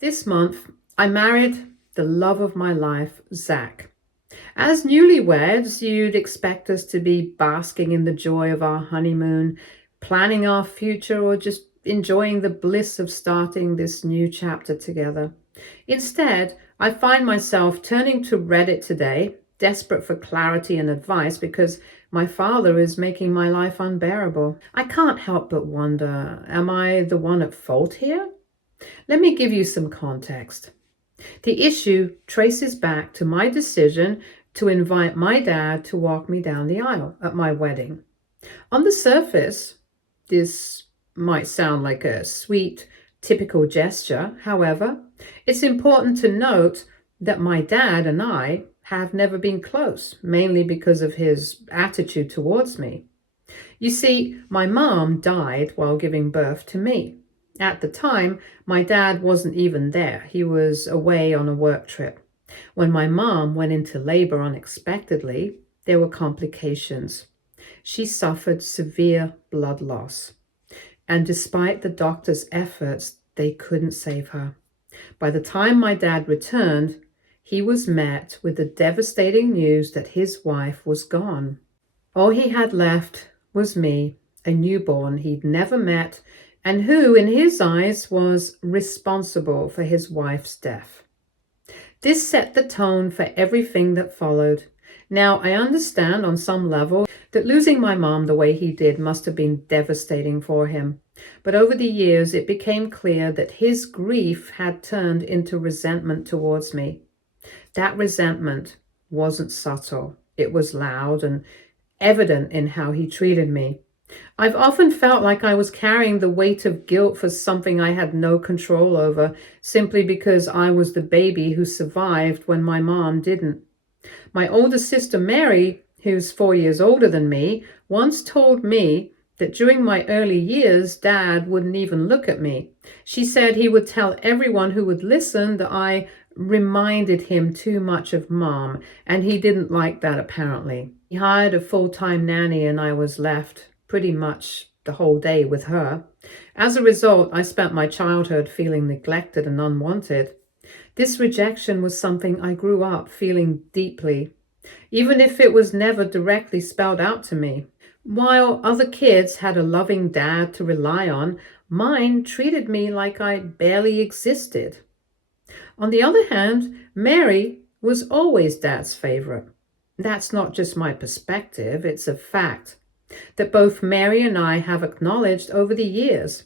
This month, I married the love of my life, Zack. As newlyweds, you'd expect us to be basking in the joy of our honeymoon, planning our future, or just enjoying the bliss of starting this new chapter together. Instead, I find myself turning to Reddit today, desperate for clarity and advice because my father is making my life unbearable. I can't help but wonder, am I the one at fault here? Let me give you some context. The issue traces back to my decision to invite my dad to walk me down the aisle at my wedding. On the surface, this might sound like a sweet, typical gesture. However, it's important to note that my dad and I have never been close, mainly because of his attitude towards me. You see, my mom died while giving birth to me. At the time, my dad wasn't even there. He was away on a work trip. When my mom went into labor unexpectedly, there were complications. She suffered severe blood loss. And despite the doctor's efforts, they couldn't save her. By the time my dad returned, he was met with the devastating news that his wife was gone. All he had left was me, a newborn he'd never met, and who, in his eyes, was responsible for his wife's death. This set the tone for everything that followed. Now, I understand on some level that losing my mom the way he did must have been devastating for him. But over the years, it became clear that his grief had turned into resentment towards me. That resentment wasn't subtle. It was loud and evident in how he treated me. I've often felt like I was carrying the weight of guilt for something I had no control over, simply because I was the baby who survived when my mom didn't. My older sister Mary, who's 4 years older than me, once told me that during my early years, Dad wouldn't even look at me. She said he would tell everyone who would listen that I reminded him too much of Mom, and he didn't like that apparently. He hired a full-time nanny and I was left pretty much the whole day with her. As a result, I spent my childhood feeling neglected and unwanted. This rejection was something I grew up feeling deeply, even if it was never directly spelled out to me. While other kids had a loving dad to rely on, mine treated me like I barely existed. On the other hand, Mary was always Dad's favorite. That's not just my perspective, it's a fact that both Mary and I have acknowledged over the years.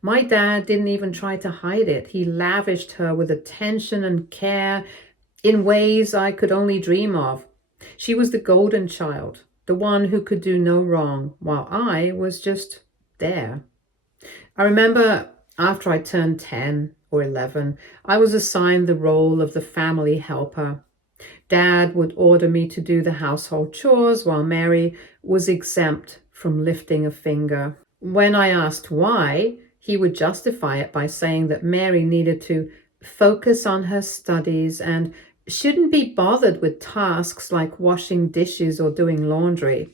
My dad didn't even try to hide it. He lavished her with attention and care in ways I could only dream of. She was the golden child, the one who could do no wrong, while I was just there. I remember after I turned 10 or 11, I was assigned the role of the family helper. Dad would order me to do the household chores while Mary was exempt from lifting a finger. When I asked why, he would justify it by saying that Mary needed to focus on her studies and shouldn't be bothered with tasks like washing dishes or doing laundry.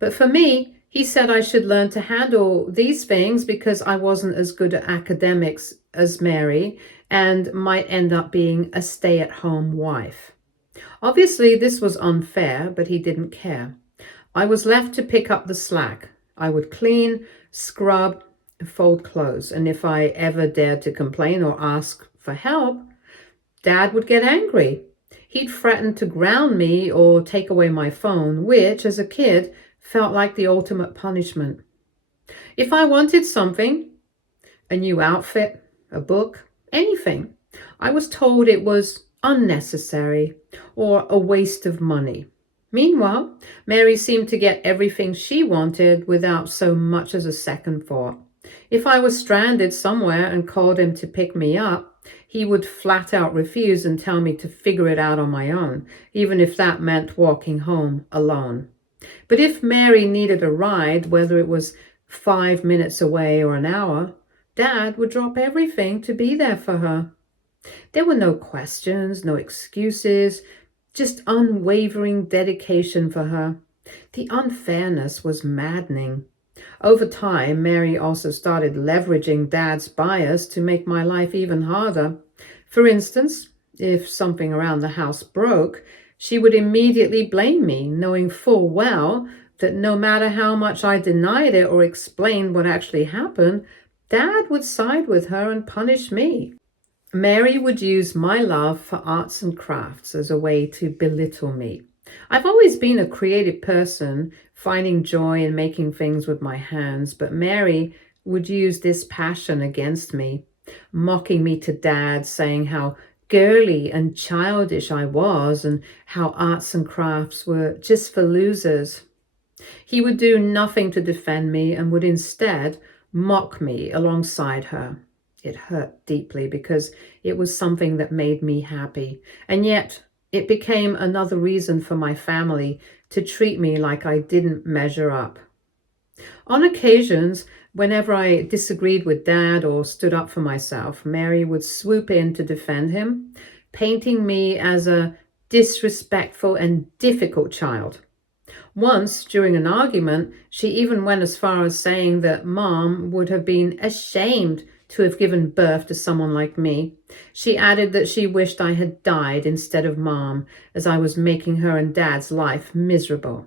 But for me, he said I should learn to handle these things because I wasn't as good at academics as Mary and might end up being a stay-at-home wife. Obviously, this was unfair, but he didn't care. I was left to pick up the slack. I would clean, scrub, fold clothes, and if I ever dared to complain or ask for help, Dad would get angry. He'd threaten to ground me or take away my phone, which, as a kid, felt like the ultimate punishment. If I wanted something, a new outfit, a book, anything, I was told it was unnecessary or a waste of money. Meanwhile, Mary seemed to get everything she wanted without so much as a second thought. If I was stranded somewhere and called him to pick me up, he would flat out refuse and tell me to figure it out on my own, even if that meant walking home alone. But if Mary needed a ride, whether it was 5 minutes away or an hour, Dad would drop everything to be there for her. There were no questions, no excuses, just unwavering dedication for her. The unfairness was maddening. Over time, Mary also started leveraging Dad's bias to make my life even harder. For instance, if something around the house broke, she would immediately blame me, knowing full well that no matter how much I denied it or explained what actually happened, Dad would side with her and punish me. Mary would use my love for arts and crafts as a way to belittle me. I've always been a creative person, finding joy in making things with my hands, but Mary would use this passion against me, mocking me to Dad, saying how girly and childish I was and how arts and crafts were just for losers. He would do nothing to defend me and would instead mock me alongside her. It hurt deeply because it was something that made me happy. And yet it became another reason for my family to treat me like I didn't measure up. On occasions, whenever I disagreed with Dad or stood up for myself, Mary would swoop in to defend him, painting me as a disrespectful and difficult child. Once, during an argument, she even went as far as saying that Mom would have been ashamed to have given birth to someone like me. She added that she wished I had died instead of Mom, as I was making her and Dad's life miserable.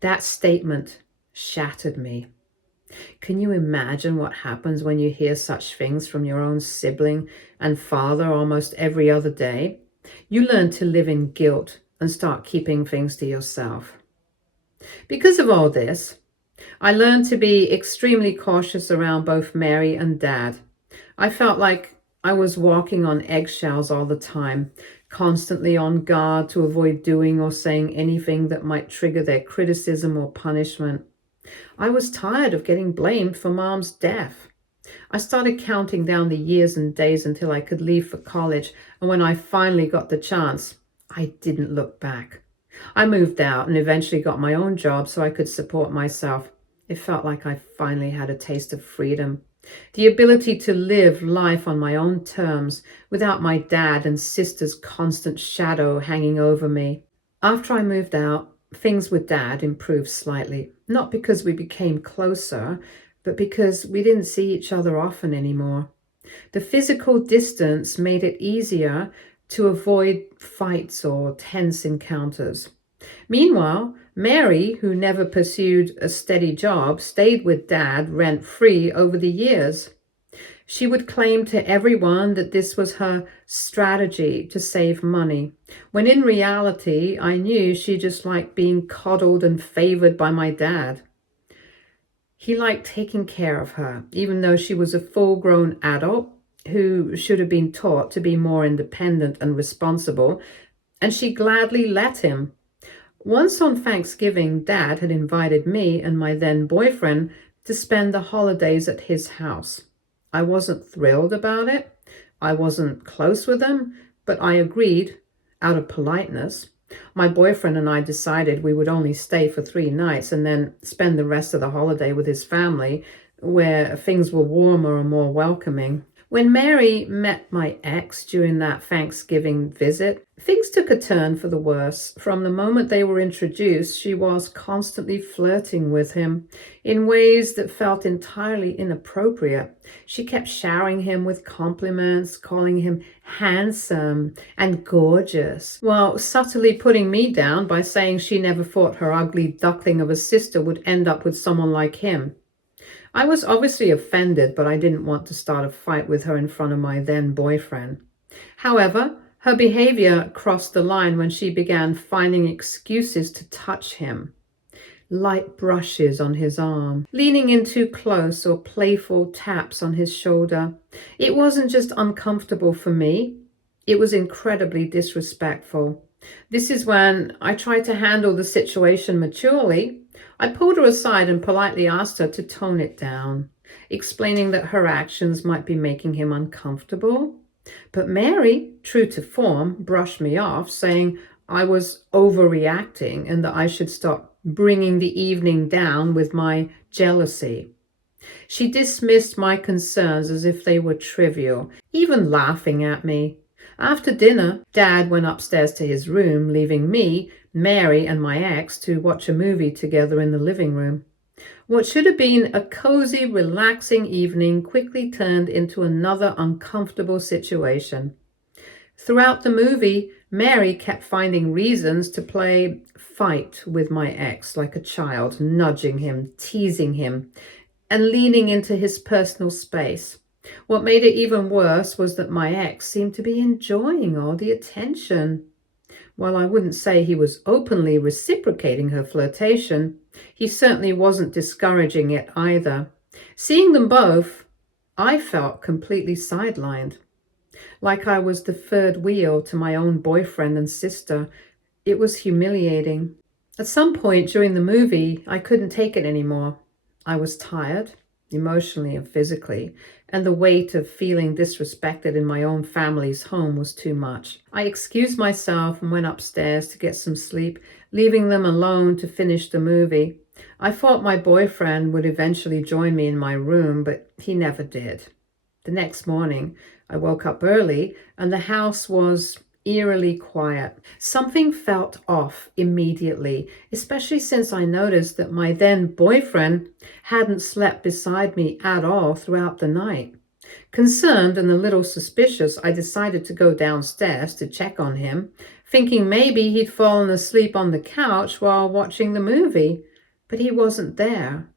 That statement shattered me. Can you imagine what happens when you hear such things from your own sibling and father almost every other day? You learn to live in guilt and start keeping things to yourself. Because of all this, I learned to be extremely cautious around both Mary and Dad. I felt like I was walking on eggshells all the time, constantly on guard to avoid doing or saying anything that might trigger their criticism or punishment. I was tired of getting blamed for Mom's death. I started counting down the years and days until I could leave for college, and when I finally got the chance, I didn't look back. I moved out and eventually got my own job so I could support myself. It felt like I finally had a taste of freedom. The ability to live life on my own terms without my dad and sister's constant shadow hanging over me. After I moved out, things with Dad improved slightly. Not because we became closer, but because we didn't see each other often anymore. The physical distance made it easier to avoid fights or tense encounters. Meanwhile, Mary, who never pursued a steady job, stayed with Dad rent-free over the years. She would claim to everyone that this was her strategy to save money, when in reality, I knew she just liked being coddled and favored by my dad. He liked taking care of her, even though she was a full-grown adult who should have been taught to be more independent and responsible, and she gladly let him. Once on Thanksgiving, Dad had invited me and my then boyfriend to spend the holidays at his house. I wasn't thrilled about it. I wasn't close with him, but I agreed out of politeness. My boyfriend and I decided we would only stay for 3 nights and then spend the rest of the holiday with his family, where things were warmer and more welcoming. When Mary met my ex during that Thanksgiving visit, things took a turn for the worse. From the moment they were introduced, she was constantly flirting with him in ways that felt entirely inappropriate. She kept showering him with compliments, calling him handsome and gorgeous, while subtly putting me down by saying she never thought her ugly duckling of a sister would end up with someone like him. I was obviously offended, but I didn't want to start a fight with her in front of my then boyfriend. However, her behavior crossed the line when she began finding excuses to touch him. Light brushes on his arm, leaning in too close, or playful taps on his shoulder. It wasn't just uncomfortable for me, it was incredibly disrespectful. This is when I tried to handle the situation maturely. I pulled her aside and politely asked her to tone it down, explaining that her actions might be making him uncomfortable. But Mary, true to form, brushed me off, saying I was overreacting and that I should stop bringing the evening down with my jealousy. She dismissed my concerns as if they were trivial, even laughing at me. After dinner, Dad went upstairs to his room, leaving me, Mary, and my ex to watch a movie together in the living room. What should have been a cozy, relaxing evening quickly turned into another uncomfortable situation. Throughout the movie, Mary kept finding reasons to play fight with my ex like a child, nudging him, teasing him, and leaning into his personal space. What made it even worse was that my ex seemed to be enjoying all the attention. While I wouldn't say he was openly reciprocating her flirtation, he certainly wasn't discouraging it either. Seeing them both, I felt completely sidelined, like I was the third wheel to my own boyfriend and sister. It was humiliating. At some point during the movie, I couldn't take it anymore. I was tired, emotionally and physically, and the weight of feeling disrespected in my own family's home was too much. I excused myself and went upstairs to get some sleep, leaving them alone to finish the movie. I thought my boyfriend would eventually join me in my room, but he never did. The next morning, I woke up early and the house was eerily quiet. Something felt off immediately, especially since I noticed that my then boyfriend hadn't slept beside me at all throughout the night. Concerned and a little suspicious, I decided to go downstairs to check on him, thinking maybe he'd fallen asleep on the couch while watching the movie, but he wasn't there.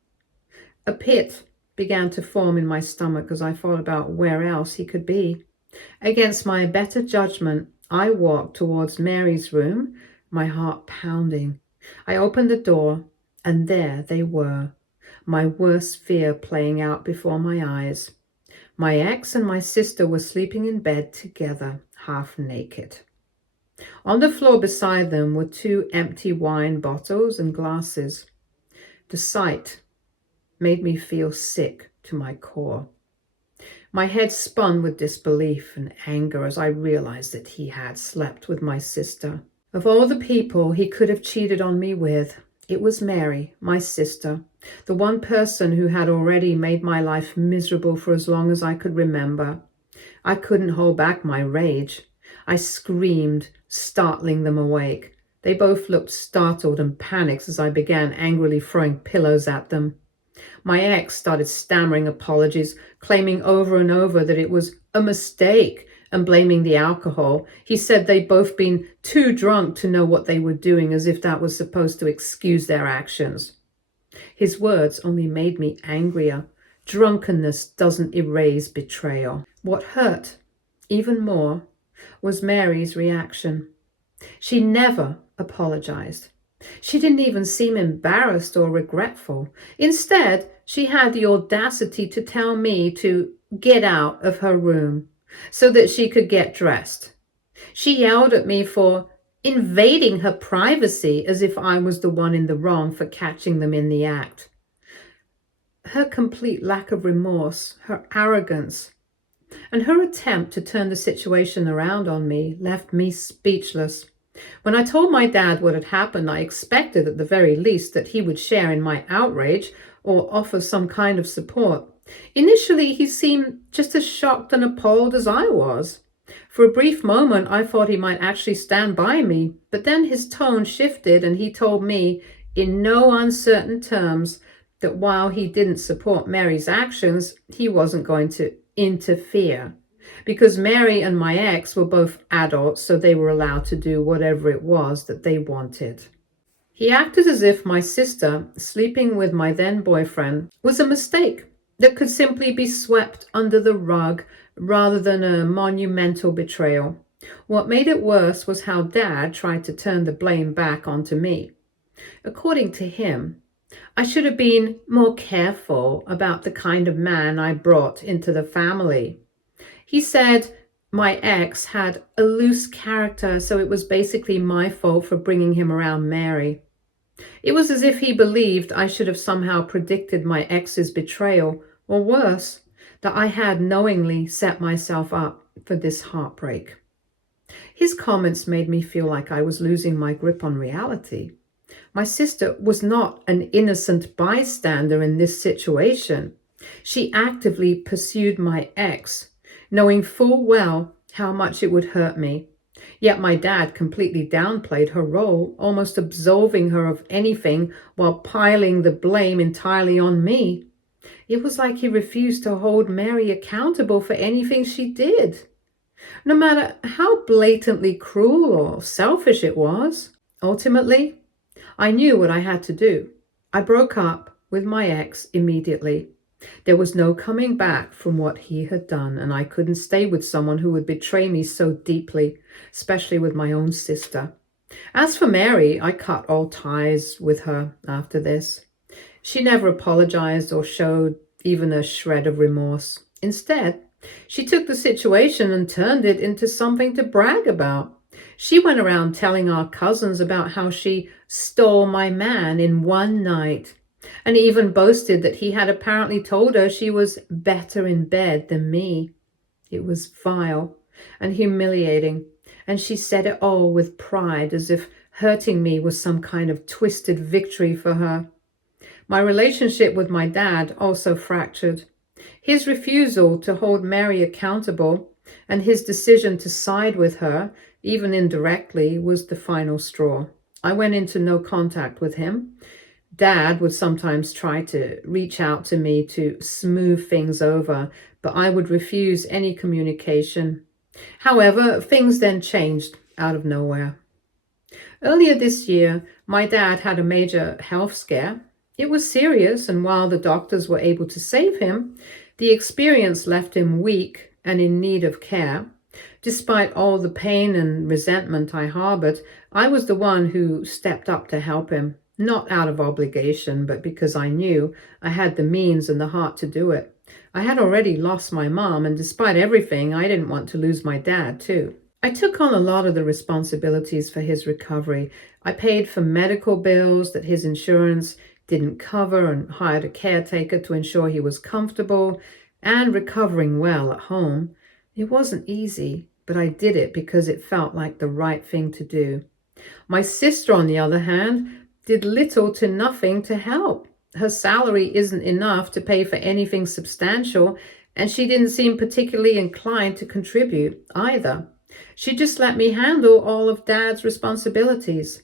A pit began to form in my stomach as I thought about where else he could be. Against my better judgment, I walked towards Mary's room, my heart pounding. I opened the door, and there they were, my worst fear playing out before my eyes. My ex and my sister were sleeping in bed together, half naked. On the floor beside them were 2 empty wine bottles and glasses. The sight made me feel sick to my core. My head spun with disbelief and anger as I realized that he had slept with my sister. Of all the people he could have cheated on me with, it was Mary, my sister, the one person who had already made my life miserable for as long as I could remember. I couldn't hold back my rage. I screamed, startling them awake. They both looked startled and panicked as I began angrily throwing pillows at them. My ex started stammering apologies, claiming over and over that it was a mistake and blaming the alcohol. He said they'd both been too drunk to know what they were doing, as if that was supposed to excuse their actions. His words only made me angrier. Drunkenness doesn't erase betrayal. What hurt even more was Mary's reaction. She never apologized. She didn't even seem embarrassed or regretful. Instead, she had the audacity to tell me to get out of her room so that she could get dressed. She yelled at me for invading her privacy as if I was the one in the wrong for catching them in the act. Her complete lack of remorse, her arrogance, and her attempt to turn the situation around on me left me speechless. When I told my dad what had happened, I expected at the very least that he would share in my outrage or offer some kind of support. Initially, he seemed just as shocked and appalled as I was. For a brief moment, I thought he might actually stand by me, but then his tone shifted and he told me in no uncertain terms that while he didn't support Mary's actions, he wasn't going to interfere. Because Mary and my ex were both adults, so they were allowed to do whatever it was that they wanted. He acted as if my sister, sleeping with my then boyfriend, was a mistake that could simply be swept under the rug rather than a monumental betrayal. What made it worse was how Dad tried to turn the blame back onto me. According to him, I should have been more careful about the kind of man I brought into the family. He said my ex had a loose character, so it was basically my fault for bringing him around Mary. It was as if he believed I should have somehow predicted my ex's betrayal, or worse, that I had knowingly set myself up for this heartbreak. His comments made me feel like I was losing my grip on reality. My sister was not an innocent bystander in this situation. She actively pursued my ex, knowing full well how much it would hurt me. Yet my dad completely downplayed her role, almost absolving her of anything while piling the blame entirely on me. It was like he refused to hold Mary accountable for anything she did, no matter how blatantly cruel or selfish it was. Ultimately, I knew what I had to do. I broke up with my ex immediately. There was no coming back from what he had done, and I couldn't stay with someone who would betray me so deeply, especially with my own sister. As for Mary, I cut all ties with her after this. She never apologized or showed even a shred of remorse. Instead, she took the situation and turned it into something to brag about. She went around telling our cousins about how she stole my man in one night, and even boasted that he had apparently told her she was better in bed than me. It was vile and humiliating, and she said it all with pride, as if hurting me was some kind of twisted victory for her. My relationship with my dad also fractured. His refusal to hold Mary accountable and his decision to side with her, even indirectly, was the final straw. I went into no contact with him. Dad would sometimes try to reach out to me to smooth things over, but I would refuse any communication. However, things then changed out of nowhere. Earlier this year, my dad had a major health scare. It was serious, and while the doctors were able to save him, the experience left him weak and in need of care. Despite all the pain and resentment I harbored, I was the one who stepped up to help him, not out of obligation, but because I knew I had the means and the heart to do it. I had already lost my mom, and despite everything, I didn't want to lose my dad, too. I took on a lot of the responsibilities for his recovery. I paid for medical bills that his insurance didn't cover and hired a caretaker to ensure he was comfortable and recovering well at home. It wasn't easy, but I did it because it felt like the right thing to do. My sister, on the other hand, did little to nothing to help. Her salary isn't enough to pay for anything substantial, and she didn't seem particularly inclined to contribute either. She just let me handle all of Dad's responsibilities.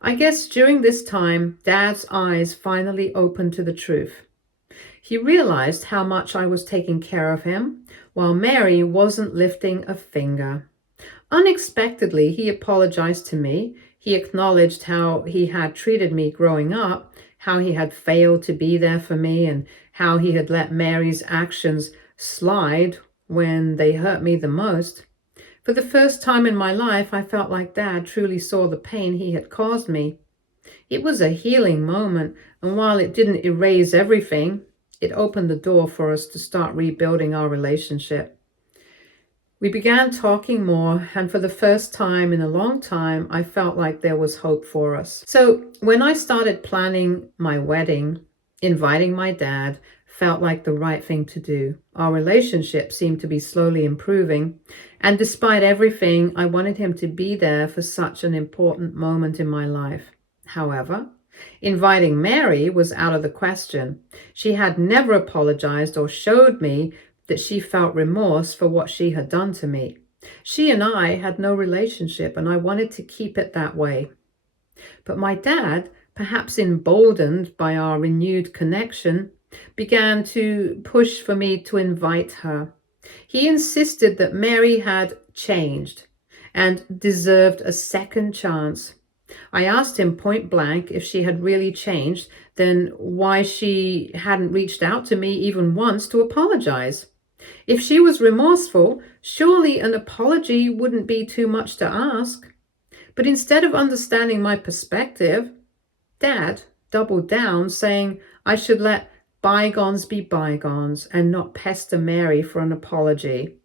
I guess during this time, Dad's eyes finally opened to the truth. He realized how much I was taking care of him, while Mary wasn't lifting a finger. Unexpectedly, he apologized to me. He acknowledged how he had treated me growing up, how he had failed to be there for me, and how he had let Mary's actions slide when they hurt me the most. For the first time in my life, I felt like Dad truly saw the pain he had caused me. It was a healing moment, and while it didn't erase everything, it opened the door for us to start rebuilding our relationship. We began talking more, and for the first time in a long time, I felt like there was hope for us. So when I started planning my wedding, inviting my dad felt like the right thing to do. Our relationship seemed to be slowly improving, and despite everything, I wanted him to be there for such an important moment in my life. However, inviting Mary was out of the question. She had never apologized or showed me that she felt remorse for what she had done to me. She and I had no relationship, and I wanted to keep it that way. But my dad, perhaps emboldened by our renewed connection, began to push for me to invite her. He insisted that Mary had changed and deserved a second chance. I asked him point blank if she had really changed, then why she hadn't reached out to me even once to apologize. If she was remorseful, surely an apology wouldn't be too much to ask. But instead of understanding my perspective, Dad doubled down, saying I should let bygones be bygones and not pester Mary for an apology.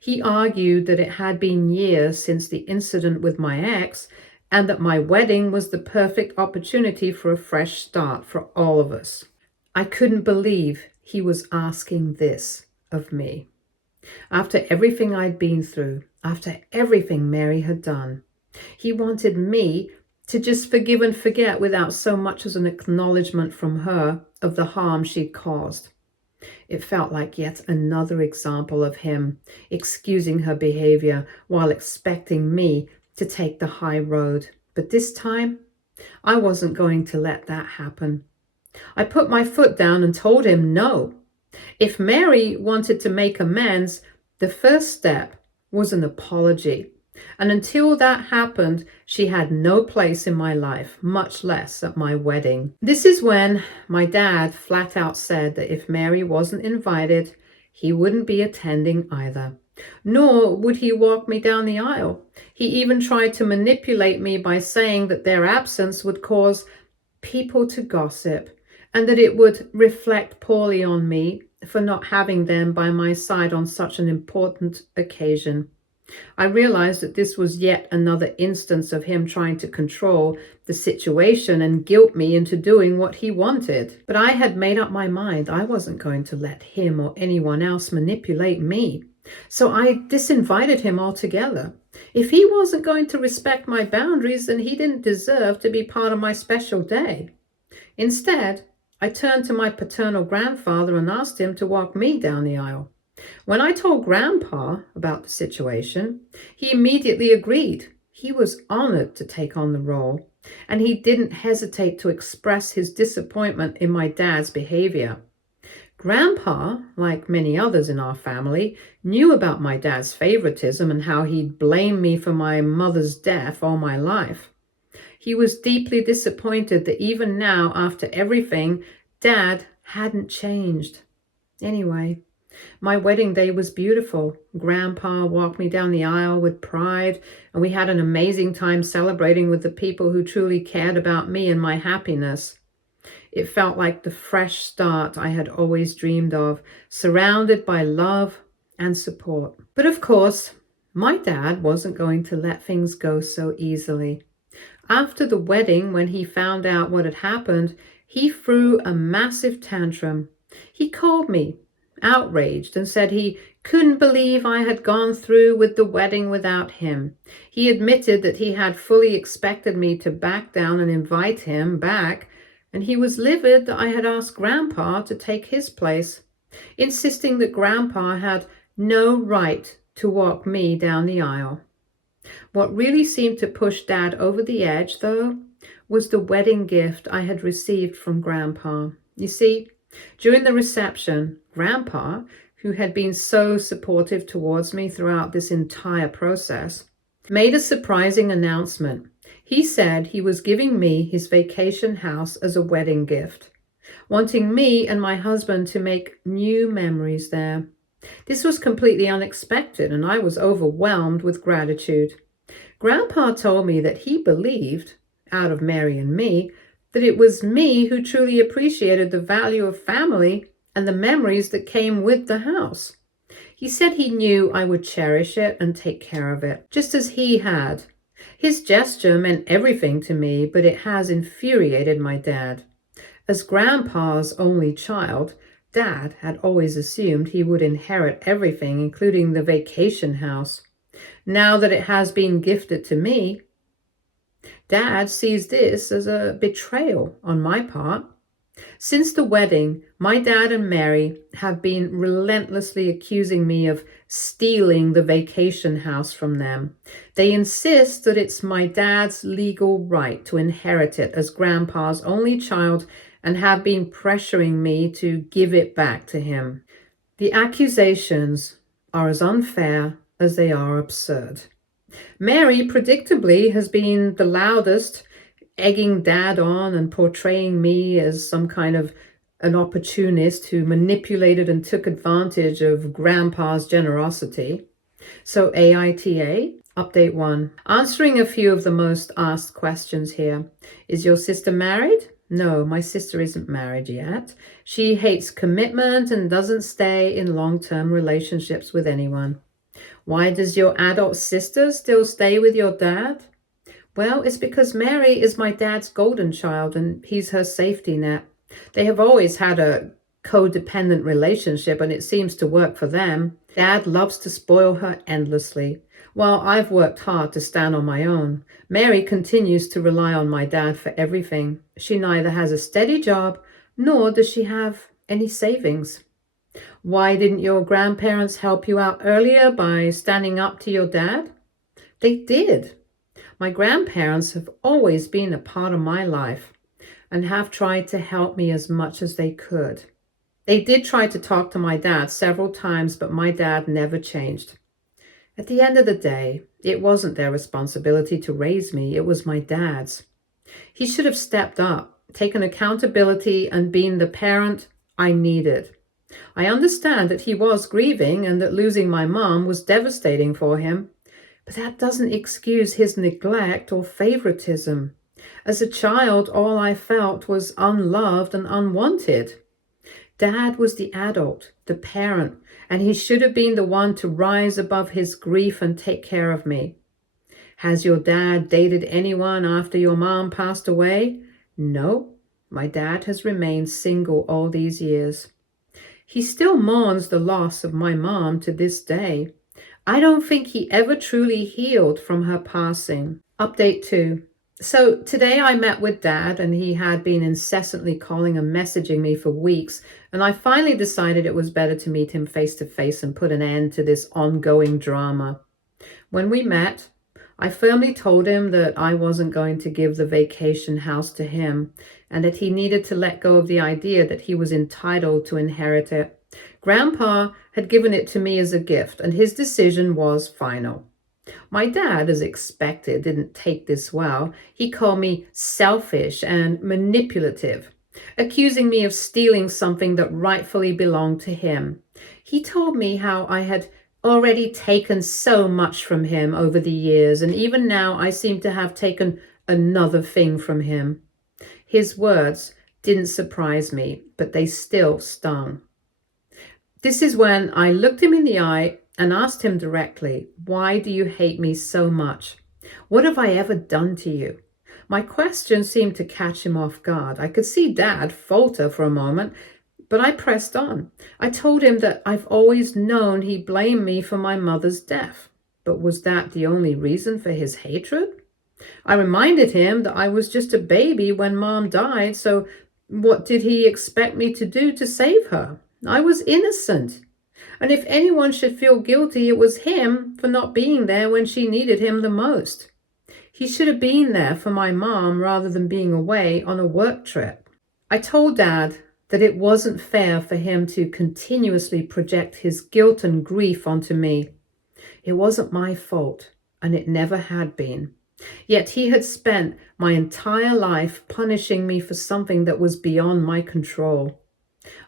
He argued that it had been years since the incident with my ex, and that my wedding was the perfect opportunity for a fresh start for all of us. I couldn't believe he was asking this of me. After everything I'd been through, after everything Mary had done, he wanted me to just forgive and forget without so much as an acknowledgement from her of the harm she'd caused. It felt like yet another example of him excusing her behavior while expecting me to take the high road. But this time, I wasn't going to let that happen. I put my foot down and told him no. If Mary wanted to make amends, the first step was an apology. And until that happened, she had no place in my life, much less at my wedding. This is when my dad flat out said that if Mary wasn't invited, he wouldn't be attending either. Nor would he walk me down the aisle. He even tried to manipulate me by saying that their absence would cause people to gossip and that it would reflect poorly on me for not having them by my side on such an important occasion. I realized that this was yet another instance of him trying to control the situation and guilt me into doing what he wanted. But I had made up my mind I wasn't going to let him or anyone else manipulate me. So I disinvited him altogether. If he wasn't going to respect my boundaries, then he didn't deserve to be part of my special day. Instead, I turned to my paternal grandfather and asked him to walk me down the aisle. When I told Grandpa about the situation, he immediately agreed. He was honored to take on the role, and he didn't hesitate to express his disappointment in my dad's behavior. Grandpa, like many others in our family, knew about my dad's favoritism and how he'd blamed me for my mother's death all my life. He was deeply disappointed that even now, after everything, Dad hadn't changed. Anyway, my wedding day was beautiful. Grandpa walked me down the aisle with pride, and we had an amazing time celebrating with the people who truly cared about me and my happiness. It felt like the fresh start I had always dreamed of, surrounded by love and support. But of course, my dad wasn't going to let things go so easily. After the wedding, when he found out what had happened, he threw a massive tantrum. He called me, outraged, and said he couldn't believe I had gone through with the wedding without him. He admitted that he had fully expected me to back down and invite him back, and he was livid that I had asked Grandpa to take his place, insisting that Grandpa had no right to walk me down the aisle. What really seemed to push Dad over the edge, though, was the wedding gift I had received from Grandpa. You see, during the reception, Grandpa, who had been so supportive towards me throughout this entire process, made a surprising announcement. He said he was giving me his vacation house as a wedding gift, wanting me and my husband to make new memories there. This was completely unexpected, and I was overwhelmed with gratitude. Grandpa told me that he believed, out of Mary and me, that it was me who truly appreciated the value of family and the memories that came with the house. He said he knew I would cherish it and take care of it, just as he had. His gesture meant everything to me, but it has infuriated my dad. As Grandpa's only child, Dad had always assumed he would inherit everything, including the vacation house. Now that it has been gifted to me, Dad sees this as a betrayal on my part. Since the wedding, my dad and Mary have been relentlessly accusing me of stealing the vacation house from them. They insist that it's my dad's legal right to inherit it as Grandpa's only child and have been pressuring me to give it back to him. The accusations are as unfair as they are absurd. Mary, predictably, has been the loudest, egging Dad on and portraying me as some kind of an opportunist who manipulated and took advantage of Grandpa's generosity. So AITA, update 1. Answering a few of the most asked questions here. Is your sister married? No, my sister isn't married yet. She hates commitment and doesn't stay in long-term relationships with anyone. Why does your adult sister still stay with your dad? Well, it's because Mary is my dad's golden child and he's her safety net. They have always had a codependent relationship and it seems to work for them. Dad loves to spoil her endlessly. While I've worked hard to stand on my own, Mary continues to rely on my dad for everything. She neither has a steady job nor does she have any savings. Why didn't your grandparents help you out earlier by standing up to your dad? They did. My grandparents have always been a part of my life and have tried to help me as much as they could. They did try to talk to my dad several times, but my dad never changed. At the end of the day, it wasn't their responsibility to raise me, it was my dad's. He should have stepped up, taken accountability, and been the parent I needed. I understand that he was grieving and that losing my mom was devastating for him, but that doesn't excuse his neglect or favoritism. As a child, all I felt was unloved and unwanted. Dad was the adult, the parent, and he should have been the one to rise above his grief and take care of me. Has your dad dated anyone after your mom passed away? No, my dad has remained single all these years. He still mourns the loss of my mom to this day. I don't think he ever truly healed from her passing. Update 2. So today I met with Dad, and he had been incessantly calling and messaging me for weeks, and I finally decided it was better to meet him face to face and put an end to this ongoing drama. When we met, I firmly told him that I wasn't going to give the vacation house to him and that he needed to let go of the idea that he was entitled to inherit it. Grandpa had given it to me as a gift, and his decision was final. My dad, as expected, didn't take this well. He called me selfish and manipulative, accusing me of stealing something that rightfully belonged to him. He told me how I had already taken so much from him over the years, and even now I seem to have taken another thing from him. His words didn't surprise me, but they still stung. This is when I looked him in the eye and asked him directly, "Why do you hate me so much? What have I ever done to you?" My question seemed to catch him off guard. I could see Dad falter for a moment, but I pressed on. I told him that I've always known he blamed me for my mother's death. But was that the only reason for his hatred? I reminded him that I was just a baby when Mom died, so what did he expect me to do to save her? I was innocent. And if anyone should feel guilty, it was him for not being there when she needed him the most. He should have been there for my mom rather than being away on a work trip. I told Dad that it wasn't fair for him to continuously project his guilt and grief onto me. It wasn't my fault, and it never had been. Yet he had spent my entire life punishing me for something that was beyond my control.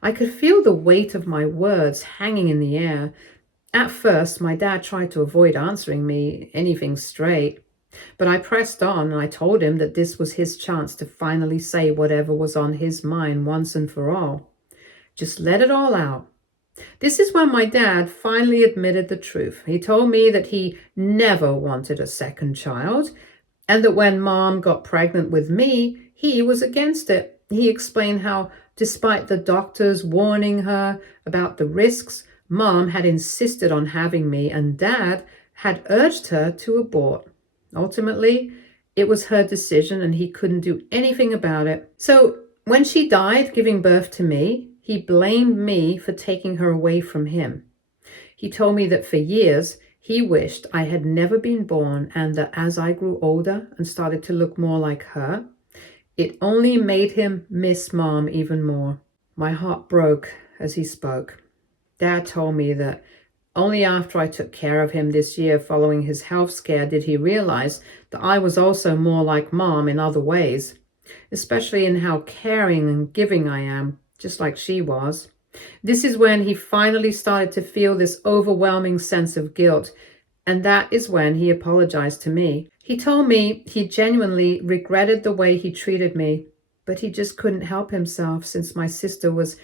I could feel the weight of my words hanging in the air. At first, my dad tried to avoid answering me anything straight, but I pressed on and I told him that this was his chance to finally say whatever was on his mind once and for all. Just let it all out. This is when my dad finally admitted the truth. He told me that he never wanted a second child, and that when Mom got pregnant with me, he was against it. He explained how, despite the doctors warning her about the risks, Mom had insisted on having me, and Dad had urged her to abort. Ultimately, it was her decision, and he couldn't do anything about it. So when she died, giving birth to me, he blamed me for taking her away from him. He told me that for years, he wished I had never been born, and that as I grew older and started to look more like her, it only made him miss Mom even more. My heart broke as he spoke. Dad told me that only after I took care of him this year following his health scare did he realize that I was also more like Mom in other ways, especially in how caring and giving I am, just like she was. This is when he finally started to feel this overwhelming sense of guilt, and that is when he apologized to me. He told me he genuinely regretted the way he treated me, but he just couldn't help himself since my sister was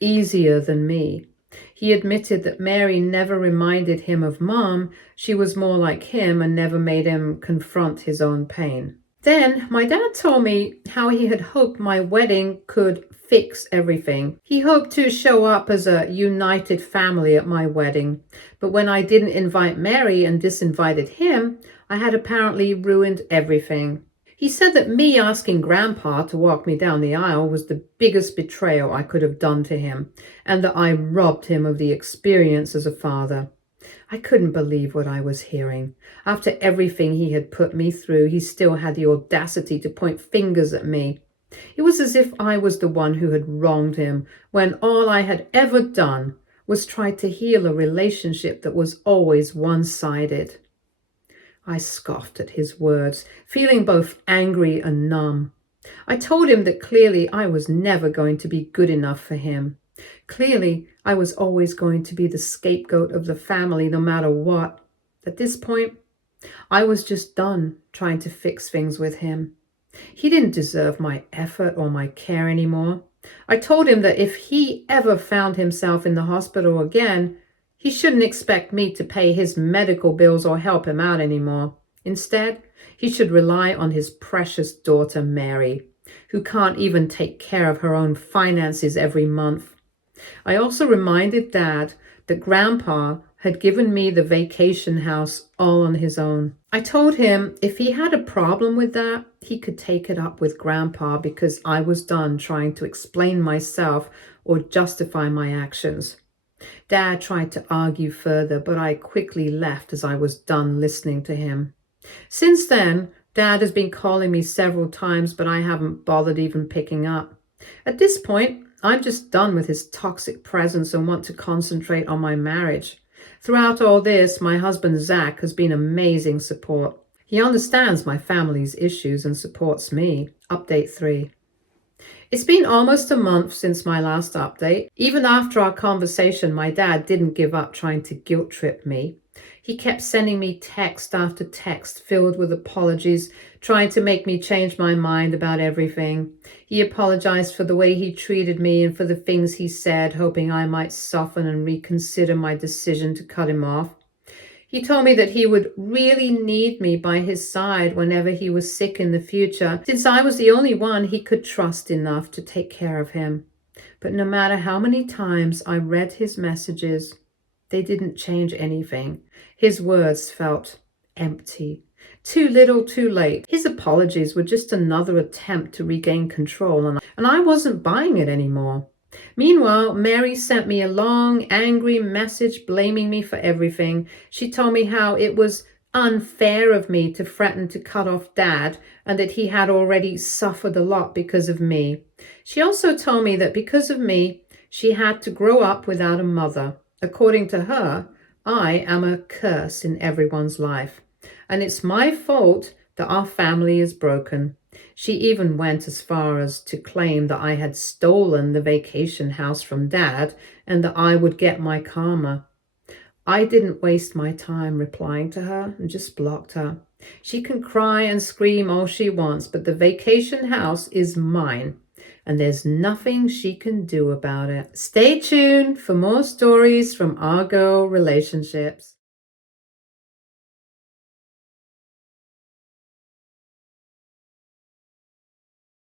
easier than me. He admitted that Mary never reminded him of Mom. She was more like him and never made him confront his own pain. Then my dad told me how he had hoped my wedding could fix everything. He hoped to show up as a united family at my wedding. But when I didn't invite Mary and disinvited him, I had apparently ruined everything. He said that me asking Grandpa to walk me down the aisle was the biggest betrayal I could have done to him, and that I robbed him of the experience as a father. I couldn't believe what I was hearing. After everything he had put me through, he still had the audacity to point fingers at me. It was as if I was the one who had wronged him, when all I had ever done was try to heal a relationship that was always one-sided. I scoffed at his words, feeling both angry and numb. I told him that clearly I was never going to be good enough for him. Clearly, I was always going to be the scapegoat of the family no matter what. At this point, I was just done trying to fix things with him. He didn't deserve my effort or my care anymore. I told him that if he ever found himself in the hospital again, he shouldn't expect me to pay his medical bills or help him out anymore. Instead, he should rely on his precious daughter, Mary, who can't even take care of her own finances every month. I also reminded Dad that Grandpa had given me the vacation house all on his own. I told him if he had a problem with that, he could take it up with Grandpa because I was done trying to explain myself or justify my actions. Dad tried to argue further, but I quickly left as I was done listening to him. Since then, Dad has been calling me several times, but I haven't bothered even picking up. At this point, I'm just done with his toxic presence and want to concentrate on my marriage. Throughout all this, my husband Zack has been amazing support. He understands my family's issues and supports me. Update 3. It's been almost a month since my last update. Even after our conversation, my dad didn't give up trying to guilt trip me. He kept sending me text after text filled with apologies, trying to make me change my mind about everything. He apologized for the way he treated me and for the things he said, hoping I might soften and reconsider my decision to cut him off. He told me that he would really need me by his side whenever he was sick in the future, since I was the only one he could trust enough to take care of him. But no matter how many times I read his messages, they didn't change anything. His words felt empty. Too little, too late. His apologies were just another attempt to regain control, and I wasn't buying it anymore. Meanwhile, Mary sent me a long, angry message blaming me for everything. She told me how it was unfair of me to threaten to cut off Dad and that he had already suffered a lot because of me. She also told me that because of me, she had to grow up without a mother. According to her, I am a curse in everyone's life, and it's my fault that our family is broken. She even went as far as to claim that I had stolen the vacation house from Dad and that I would get my karma. I didn't waste my time replying to her and just blocked her. She can cry and scream all she wants, but the vacation house is mine, and there's nothing she can do about it. Stay tuned for more stories from our girl relationships.